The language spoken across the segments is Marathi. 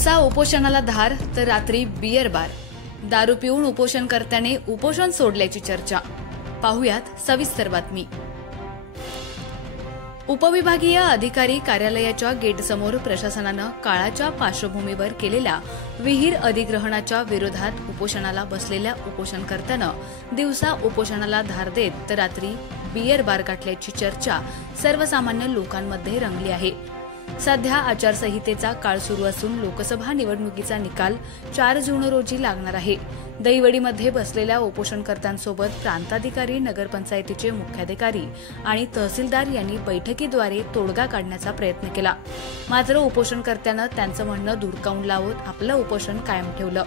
दिवसा उपोषणाला धार तर रात्री बियर बार। दारू पिऊन उपोषणकर्त्याने उपोषण सोडल्याची चर्चा। पाहुयात सविस्तर बातमी। उपविभागीय अधिकारी कार्यालयाच्या गेटसमोर प्रशासनानं काळाच्या पार्श्वभूमीवर केलेल्या विहीर अधिग्रहणाच्या विरोधात उपोषणाला बसलेल्या उपोषणकर्त्यानं दिवसा उपोषणाला धार देत तर रात्री बियर बार गाठल्याची चर्चा सर्वसामान्य लोकांमध्ये रंगली आहे। सध्या आचारसंहितेचा काळ सुरू असून लोकसभा निवडणुकीचा निकाल 4 जून रोजी लागणार आहे। दहिवडीमध्ये बसलेल्या उपोषणकर्त्यांसोबत प्रांताधिकारी, नगरपंचायतीचे मुख्याधिकारी आणि तहसीलदार यांनी बैठकीद्वारे तोडगा काढण्याचा प्रयत्न केला। मात्र उपोषणकर्त्यानं त्यांचं म्हणणं धुडकावून लावत आपलं उपोषण कायम ठेवलं।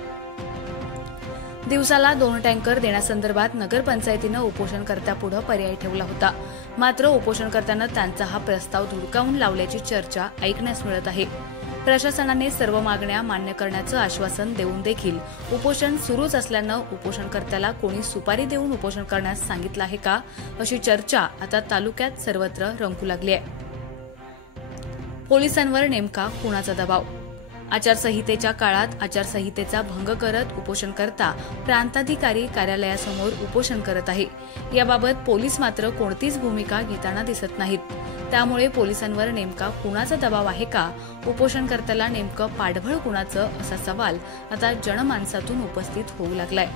दिवसाला 2 टँकर देण्यासंदर्भात नगरपंचायतीनं उपोषणकर्त्यापुढे पर्याय ठेवला होता। मात्र उपोषणकर्त्यानं त्यांचा हा प्रस्ताव धुडकावून लावल्याची चर्चा ऐकण्यास मिळत आहे। प्रशासनाने सर्व मागण्या मान्य करण्याचं आश्वासन देऊन देखील उपोषण सुरूच असल्यानं उपोषणकर्त्याला कोणी सुपारी देऊन उपोषण करण्यास सांगितलं आहे का, अशी चर्चा आता तालुक्यात सर्वत्र रंगू लागली आहे। पोलिसांवर नेमका कुणाचा दबाव? आचारसंहितेच्या काळात आचारसंहितेचा भंग करत उपोषणकर्ता प्रांताधिकारी कार्यालयासमोर उपोषण करत आहे। याबाबत पोलीस मात्र कोणतीच भूमिका घेताना दिसत नाहीत। त्यामुळे पोलिसांवर नेमका कुणाचा दबाव आहे का, उपोषणकर्त्याला नेमकं पाठबळ कुणाचं, असा सवाल आता जनमानसातून उपस्थित होऊ लागलाय।